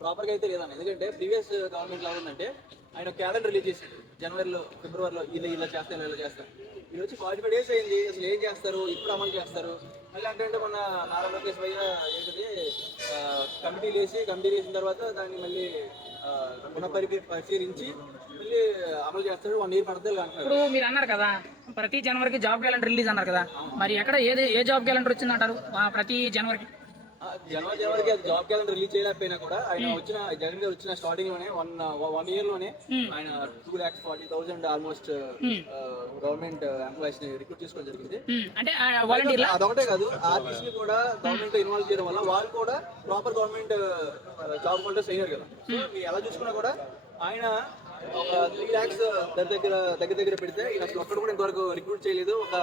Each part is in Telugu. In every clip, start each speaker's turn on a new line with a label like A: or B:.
A: ప్రాపర్గా అయితే లేదన్న. ఎందుకంటే ప్రీవియస్ గవర్నమెంట్లో ఉందంటే ఆయన క్యాలెండర్ రిలీజ్ చేశాడు. జనవరిలో ఫిబ్రవరిలో ఇలా ఇలా చేస్తారు ఇలా చేస్తారు. ఇది వచ్చి ఫార్టీ ఫైవ్ డేస్ అయింది. అసలు ఏం చేస్తారు? ఇప్పుడు అమలు చేస్తారు? మళ్ళీ అంటే మొన్న నారా లోకేష్ భయ్య ఏంటది కమిటీ వేసి కమిటీ వేసిన తర్వాత దాన్ని మళ్ళీ ఆ, పునఃపరి పరిశీలించి మళ్ళీ అమలు చేస్తారు. వన్ ఇయర్ పడుతుంది
B: ఇప్పుడు మీరు అన్నారు కదా ప్రతి జనవరికి జాబ్ క్యాలెండర్ రిలీజ్ అన్నారు కదా. మరి ఎక్కడ ఏది ఏ జాబ్ క్యాలెండర్ వచ్చిందంటారు? ప్రతి జనవరికి.
A: జనవరి జనవరికి జాబ్ క్యాలెండర్ రిలీజ్ చేయలేకపోయినా కూడా ఆయన వచ్చిన జగన్ గారు వచ్చిన స్టార్టింగ్లోనే వన్ వన్ ఇయర్లోనే ఆయన two lakhs forty thousand almost government ఎంప్లాయీస్ని రిక్రూట్ చేసుకోవడం జరిగింది.
B: ఉమ్, అంటే
A: అదొకటే కాదు ఆర్టిస్ట్ని కూడా గవర్నమెంట్ ఇన్వాల్వ్ చేయడం వల్ల వాళ్ళు కూడా ప్రాపర్ గవర్నమెంట్ జాబ్ హోల్డర్స్ అయ్యారు కదా. సో మీరు ఎలా చూసుకున్నా కూడా ఆయన ఒక త్రీ ల్యాక్స్ దగ్గర దగ్గర దగ్గర దగ్గర పెడితే అసలు ఒక్కడు కూడా ఇంతవరకు రిక్రూట్ చేయలేదు. ఒక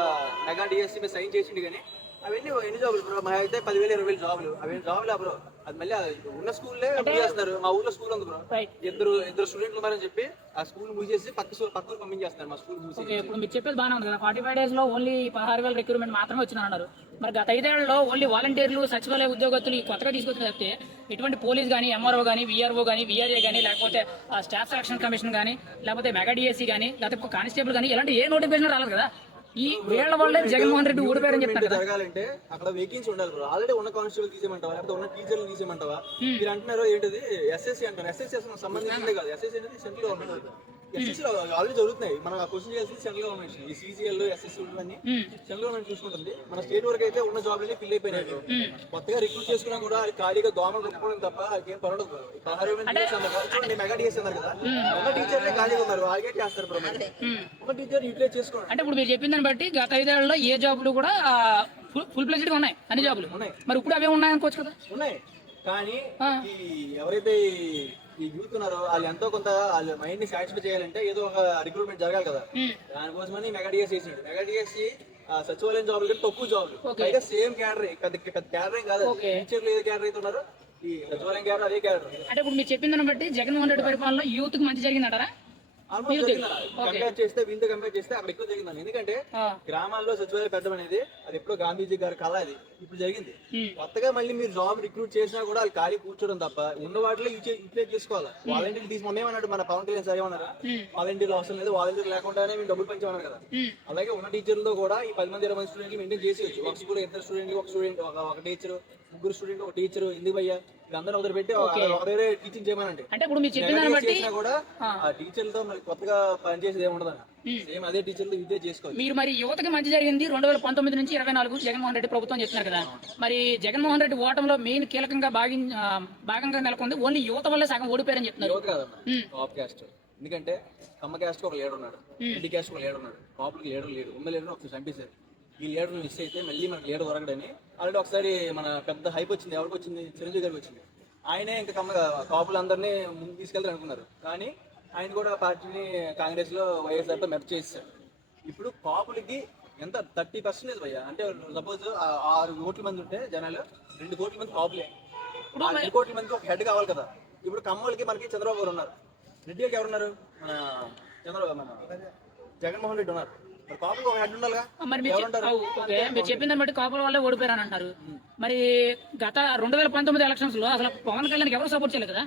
A: మెగా డిఎస్సీ మీద సైన్ చేసిండు కానీ అవన్నీ ఎన్ని జాబులు బ్రో? మా అయితే పదివేలు ఇరవై వేలు జాబులు. అవేం జాబులు బ్రో? అది మళ్ళీ ఉన్న స్కూల్లే చేస్తున్నారు మా ఊర్లో స్కూల్ ఉంది బ్రో. ఇద్దరు ఇద్దరు స్టూడెంట్లు ఉన్నారని చెప్పి ఆ స్కూల్ మూసేసి పక్క స్కూల్ పక్క ఊరు పంపించేస్తున్నారు మా స్కూల్ మూసి
B: ఓకే ఇప్పుడు మీరు చెప్పేది బాగానే ఉంది కదా. ఫార్టీ ఫైవ్ డేస్లో ఓన్లీ పదహారు వేల రిక్రూట్మెంట్ మాత్రమే వచ్చిందన్నారు. మరి గత ఐదేళ్ళలో ఓన్లీ వాలంటీర్లు సచివాలయ ఉద్యోగస్తులు కొత్తగా తీసుకొచ్చిన తప్పితే ఎటువంటి పోలీస్ కానీ ఎంఆర్ఓ కానీ విఆర్ఓ కానీ విఆర్ఏ కానీ లేకపోతే స్టాఫ్ సెలక్షన్ కమిషన్ కానీ లేకపోతే మెగా డిఎస్సీ కానీ లేకపోతే కానిస్టేబుల్ కానీ ఇలాంటి ఏ నోటిఫికేషన్ రాలేదు కదా. ఈ వేళ్ళ వల్లే జగన్మోహన్ రెడ్డి ఊడిపోయారని చెప్తారు
A: జరగాలంటే అక్కడ వేకెన్సీ ఉండాలి బ్రో ఆల్రెడీ ఉన్న కానిస్టేబుల్ తీసేయమంటావా? లేకపోతే ఉన్న టీచర్లు తీసేయమంటావా? మీరు అంటున్నారు ఏంటిది? ఎస్ఎస్సీ అంటారు ఎస్ఎస్సీ అసలు సంబంధించిందే కాదు. ఎస్ఎస్సీ అనేది సెంట్రల్ గవర్నమెంట్ ఆల్రెడీ జరుగుతున్నాయి. మనం క్వశ్చన్ చేయాల్సింది సెంట్రల్ గవర్నమెంట్ ఈ సీజీఎల్ ఎస్ఎస్సీ ఇవన్నీ సెంట్రల్ గవర్నమెంట్ చూసుకుంటుంది. మన స్టేట్ వరకు అయితే ఉన్న జాబ్లన్నీ ఫిల్ అయిపోయినాయి. కొత్తగా రిక్రూట్ చేసుకున్నా కూడా అది ఖాళీగా దోమలు కొట్టుకోవడం తప్ప చేస్తున్నారు కదా. చూడండి మెగా డిఎస్ అన్నారు కదా. ఉన్న టీచర్లే ఖాళీగా ఉన్నారు వాళ్ళకే చేస్తారు. ఒక టీచర్ యూటిలైజ్ చేసుకోండి
B: అంటే ఇప్పుడు మీరు చెప్పిన దాన్ని బట్టి గత ఐదేళ్ళలో ఏ జాబులు కూడా ఫుల్ ప్లేజెడ్గా ఉన్నాయి అన్ని జాబులు.
A: ఉన్నాయి.
B: మరి ఇప్పుడు అవే ఉన్నాయనుకోవచ్చు కదా.
A: ఉన్నాయి. కానీ ఎవరైతే ఉన్నారో వాళ్ళు ఎంతో కొంత వాళ్ళ మైండ్ని సాటిస్ఫై చేయాలంటే ఏదో ఒక రిక్రూట్మెంట్ జరగాలి కదా. దానికోసమని మెగా డిఎస్ చేసినాడు. మెగా డిఎస్ సచివాలయం జాబులు కంటే తక్కువ జాబులు అయితే సేమ్ క్యాడర్ క్యాడర్ కాదు. టీచర్లు ఏదో క్యాడర్ అయితే ఉన్నారో ఈ సచివాలయం క్యాడర్ అదే క్యాడర్
B: అంటే ఇప్పుడు మీరు చెప్పిన దాన్ని బట్టి జగన్మోహన్ రెడ్డి పరిపాలనలో యూత్కి మంచి జరిగిందంటారా?
A: కంపేర్ చేస్తే వీళ్ళతో కంపేర్ చేస్తే అక్కడ ఎక్కువ జరిగిందని ఎందుకంటే. గ్రామాల్లో సచివాలయం పెట్టడం అనేది అది ఎప్పుడో గాంధీజీ గారి కళ అది. ఇప్పుడు జరిగింది.
B: ఉమ్.
A: కొత్తగా మళ్ళీ మీరు జాబ్ రిక్రూట్ చేసినా కూడా వాళ్ళు ఖాళీ కూర్చోవడం తప్ప ఉన్న వాటిలో యూటిలైజ్ చేసుకోవాలి? వాలంటీర్ తీసి మొన్న ఏమన్నాడు మన పవన్ కళ్యాణ్ సార్ ఏమన్నారు? వాలంటీర్లు అవసరం లేదు వాలంటీర్ లేకుండానే మేము డబ్బులు పంచామన్నారు కదా. అలాగే ఉన్న టీచర్లతో కూడా ఈ పది మంది ఇరవై మంది స్టూడెంట్లు మెయింటైన్ చేసేయచ్చు ఒక స్కూల్ ఇద్దరు స్టూడెంట్ ఒక స్టూడెంట్ ఒక టీచర్ ముగ్గురు స్టూడెంట్ ఒక టీచర్ ఎందుకు భయ్యా వీళ్ళందరూ ఒకరు పెట్టి ఒకరే టీచింగ్ చేయమనండి
B: అంటే ఇప్పుడు మీరు చెప్పిన దాన్ని బట్టి
A: కూడా ఆ. టీచర్లతో మరి కొత్తగా పనిచేసేది ఏముండదు సేమ్ అదే టీచర్లు ఇదే చేసుకోవాలి
B: మీరు మరి యువతకి మంచి జరిగింది రెండు వేల పంతొమ్మిది నుంచి ఇరవై నాలుగు జగన్మోహన్ రెడ్డి ప్రభుత్వం చెప్తున్నారు కదా. మరి జగన్మోహన్ రెడ్డి ఓటంలో మెయిన్ కీలకంగా భాగి భాగంగా నెలకొంది ఓన్లీ యువత వల్లే సగం ఓడిపోయారని చెప్తున్నారు.
A: యువత కాదన్న టాప్ క్యాస్ట్ ఎందుకంటే కమ్మ క్యాస్ట్ ఒక లీడర్ ఉన్నాడు రెడ్డి క్యాస్ట్ ఒక లీడర్ ఉన్నాడు కాపులకి లీడర్ లేడు ఉన్న లీడర్ ఒకసారి చంపేశారు. ఈ లీడర్ మిస్ అయితే మళ్ళీ మనకి లీడర్ దొరకడని ఆల్రెడీ ఒకసారి మన పెద్ద హైప్ వచ్చింది ఎవరికి వచ్చింది? చిరంజీవి గారికి వచ్చింది. ఆయనే ఇంకా కమ్మ కాపులందరినీ ముందు తీసుకెళ్తారు అనుకున్నారు. కానీ ఆయన కూడా పార్టీని కాంగ్రెస్లో వైఎస్ఆర్తో మెర్చ్ చేశారు ఇప్పుడు కాపులకి ఎంత థర్టీ పర్సెంటేజ్ భయ్యా? అంటే సపోజ్ ఆరు కోట్ల మంది ఉంటే జనాలు రెండు కోట్ల మంది కాపులే. రెండు కోట్ల మందికి ఒక హెడ్ కావాలి కదా. ఇప్పుడు కమ్మలకి మనకి చంద్రబాబు గారు ఉన్నారు. రెడ్డి గారికి ఎవరు ఉన్నారు మన చంద్రబాబు మన జగన్మోహన్ రెడ్డి ఉన్నారు. మరి
B: మరి చెప్పిన దాన్ని బట్టి కాపుల వల్లే ఓడిపోయారని అంటారు. మరి గత రెండు వేల పంతొమ్మిది ఎలక్షన్స్లో అసలు పవన్ కళ్యాణ్ ఎవరు సపోర్ట్ చేయలేదు కదా?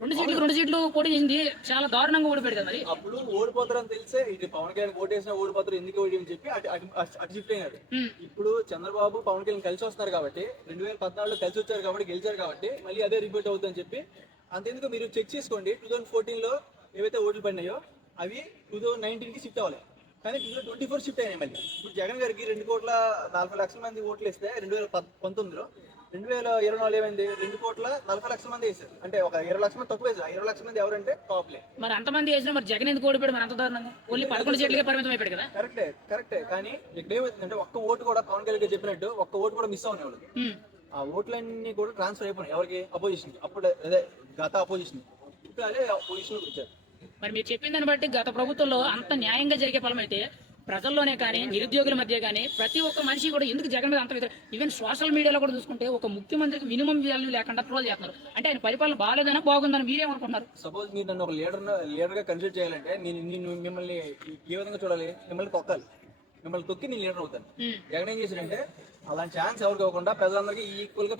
B: రెండు సీట్లు రెండు సీట్లు పోటీ చేసింది చాలా దారుణంగా ఓడిపోయాడు కదా మరి?
A: అప్పుడు ఓడిపోతారని తెలిసే ఇటు పవన్ కళ్యాణ్ ఓటేసినా ఓడిపోతారు ఎందుకు ఓడి అని చెప్పి అటు షిఫ్ట్ అయినారు
B: ఉమ్.
A: ఇప్పుడు చంద్రబాబు పవన్ కళ్యాణ్ కలిసి వస్తున్నారు కాబట్టి రెండు వేల పద్నాలుగులో కలిసి వచ్చారు కాబట్టి గెలిచారు కాబట్టి మళ్ళీ అదే రిపీట్ అవుతుందని చెప్పి అంతెందుకు మీరు చెక్ చేసుకోండి. టూ థౌసండ్ ఫోర్టీన్లో ఏవైతే ఓట్లు పడినాయో అవి టూ థౌసండ్ నైన్టీన్కి షిఫ్ట్ అవ్వాలి. కానీ థౌసండ్ ట్వంటీ ఫోర్ షిఫ్ట్ అయినాయి మళ్ళీ. ఇప్పుడు జగన్ గారికి రెండు కోట్ల నలభై లక్షల మంది ఓట్లు వేస్తే రెండు వేల పంతొమ్మిదిలో రెండు వేల ఇరవై నాలుగు ఏమైంది? రెండు కోట్ల నలభై లక్షల మంది వేశారు. అంటే ఒక ఇరవై లక్షల మంది తక్కువ వేశారు. ఆ ఇరవై లక్షల మంది ఎవరంటే టాప్లే
B: మరి అంతమంది వేసినా మరి జగన్ ఎందుకు ఓడిపోయాడు? మరి అంత దారుణంగా? ఓన్లీ పదకొండు సీట్లకే పరిమితం అయిపోయాడు కదా?
A: కరెక్టే కరెక్టే. కానీ ఇక్కడ ఏమవుతుందంటే ఒక్క ఓటు కూడా పవన్ కళ్యాణ్ గారు చెప్పినట్టు ఒక్క ఓటు కూడా మిస్ అవునే వాళ్ళకి. ఆ ఓట్లన్నీ కూడా ట్రాన్స్ఫర్ అయిపోయినాయి. ఎవరికి? అపోజిషన్ అప్పుడు అదే గత అపోజిషన్ ఇప్పుడు అదే అపోజిషన్ వచ్చారు.
B: మరి మీరు చెప్పిన దాన్ని బట్టి గత ప్రభుత్వంలో అంత న్యాయంగా జరిగే ఫలం అయితే ప్రజల్లోనే కానీ నిరుద్యోగుల మధ్య కానీ ప్రతి ఒక్క మనిషి కూడా ఎందుకు జగన్ మీద అంత ఈవెన్ సోషల్ మీడియాలో కూడా చూసుకుంటే ఒక ముఖ్యమంత్రికి మినిమం వాల్యూ లేకుండా ట్రోల్ చేస్తున్నారు. అంటే ఆయన పరిపాలన బాగాలేదనా బాగుందని మీరేమనుకుంటున్నారు?
A: సపోజ్ మీరు నన్ను ఒక లీడర్ లీడర్గా కన్సిడర్ చేయాలంటే నేను నేను మిమ్మల్ని ఏ విధంగా చూడాలి మిమ్మల్ని తొక్కాలి. మిమ్మల్ని తొక్కి నేను లీడర్ అవుతాను. జగన్ ఏం చేశాడంటే అలాంటి ఛాన్స్ ఎవరికి ఇవ్వకుండా ప్రజలందరికీ ఈక్వల్గా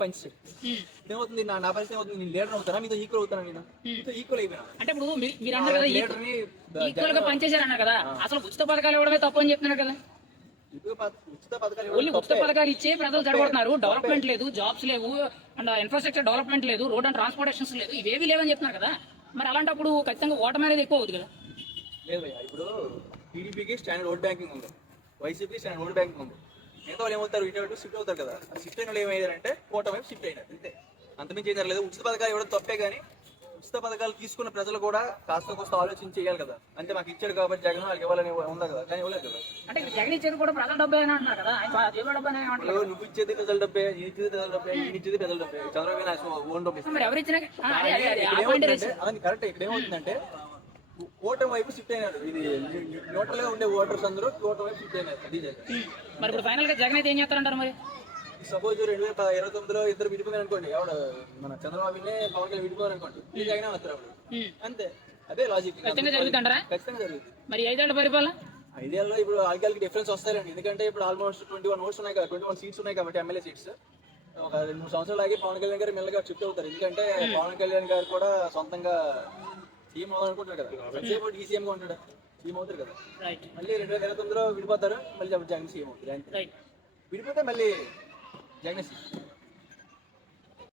B: ఉమ్.
A: ఏమవుతుంది? నా నా పరిస్థితి ఏమవుతుంది? నేను లీడర్ అవుతానా? మీతో ఈక్వల్ అవుతాను నేను? మీతో ఈక్వల్ అయిపోయినా?
B: అంటే ఇప్పుడు మీరు అన్నారు కదా
A: లీడర్ని
B: ఈక్వల్గా పనిచేశారు అన్నారు కదా. అసలు ఉచిత పథకాలు ఇవ్వడమే తప్పు అని చెప్తున్నారు కదా. ఓన్లీ ఉచిత పథకాలు ఇచ్చే ప్రజలు చెడగొడుతున్నారు డెవలప్మెంట్ లేదు జాబ్స్ లేవు అండ్ ఇన్ఫ్రాస్ట్రక్చర్ డెవలప్మెంట్ లేదు రోడ్ అండ్ ట్రాన్స్పోర్టేషన్స్ లేదు ఇవేవి లేవని చెప్తున్నారు కదా. మరి అలాంటప్పుడు ఖచ్చితంగా ఓటమి అనేది ఎక్కువ అవుతుంది కదా.
A: లేదు భయ్య ఇప్పుడు టీడీపీకి స్టాండర్డ్ ఓట్ బ్యాంకింగ్ ఉంది. వైసీపీ ఓట్ బ్యాంకింగ్ ఉంది మిగతా వాళ్ళు ఏమవుతారు ఇటు షిఫ్ట్ అవుతారు కదా. ఆ షిఫ్ట్ అయిన వాళ్ళు ఏమయ్యారంటే కూటమి వైపు షిఫ్ట్ అయినారు అంతే. అంతమించి ఏం జరగలేదు. ఉచిత పథకాలు ఇవ్వడం తప్పే కానీ ఉచిత పథకాలు తీసుకున్న ప్రజలు కూడా కాస్త కోస్త ఆలోచించి చేయాలి కదా. అంటే మాకు ఇచ్చాడు కాబట్టి జగన్ వాళ్ళకి ఇవ్వాలని ఉందా కదా? కానీ ఇవ్వలేదు కదా.
B: అంటే జగన్ ఇచ్చేది కూడా ప్రజల డబ్బే అని అంటున్నారు కదా.
A: నువ్వు ఇచ్చేది ప్రజల డబ్బే ఇది ఇచ్చేది ప్రజల డబ్బే ఈయన ఇచ్చేది ప్రజల డబ్బే. చంద్రబాబు నాయుడు ఓన్ డబ్బే.
B: ఎవరు ఇచ్చినా అది
A: కరెక్ట్ ఇక్కడ ఏమవుతుందంటే ఓటమి వైపు షిఫ్ట్ అయినారు ఇది న్యూట్రల్గా ఉండే ఓటర్స్ అందరూ ఓటమి వైపు షిఫ్ట్ అయినారు అది.
B: మరి ఇప్పుడు ఫైనల్గా జగన్ అయితే ఏం చేస్తారంటారు మరి?
A: సపోజ్ రెండు వేల ఇరవై తొమ్మిదిలో ఇద్దరు విడిపోయారు అనుకోండి. ఎవడ మన చంద్రబాబునే పవన్ కళ్యాణ్ విడిపోయారు అనుకోండి. ఈ జగన్ వస్తారు. అంతే. అదే లాజిక్
B: ఖచ్చితంగా జరుగుతుంటారా?
A: ఖచ్చితంగా జరుగుతుంది.
B: మరి ఐదేళ్ళ పరిపాలన?
A: ఐడియాలో ఇప్పుడు ఆల్కాలకి డిఫరెన్స్ వస్తాయండి. ఎందుకంటే ఇప్పుడు ఆల్మోస్ట్ ట్వంటీ వన్ ఓట్స్ ఉన్నాయి కదా ట్వంటీ వన్ సీట్స్ ఉన్నాయి కాబట్టి ఎమ్మెల్యే సీట్స్ ఒక రెండు మూడు సంవత్సరాలు ఆగి పవన్ కళ్యాణ్ గారు మెల్లగా షిఫ్ట్ అవుతారు. ఎందుకంటే పవన్ కళ్యాణ్ గారు కూడా సొంతంగా సీఎం అవ్వాలనుకుంటారు కదా. గా ఉంటాడు. సీఎం అవుతారు కదా. మళ్ళీ రెండు వేల ఇరవై తొమ్మిదిలో విడిపోతారు మళ్ళీ జగన్ సీఎం అవుతారు విడిపోతే మళ్ళీ జగన్ సీఎం.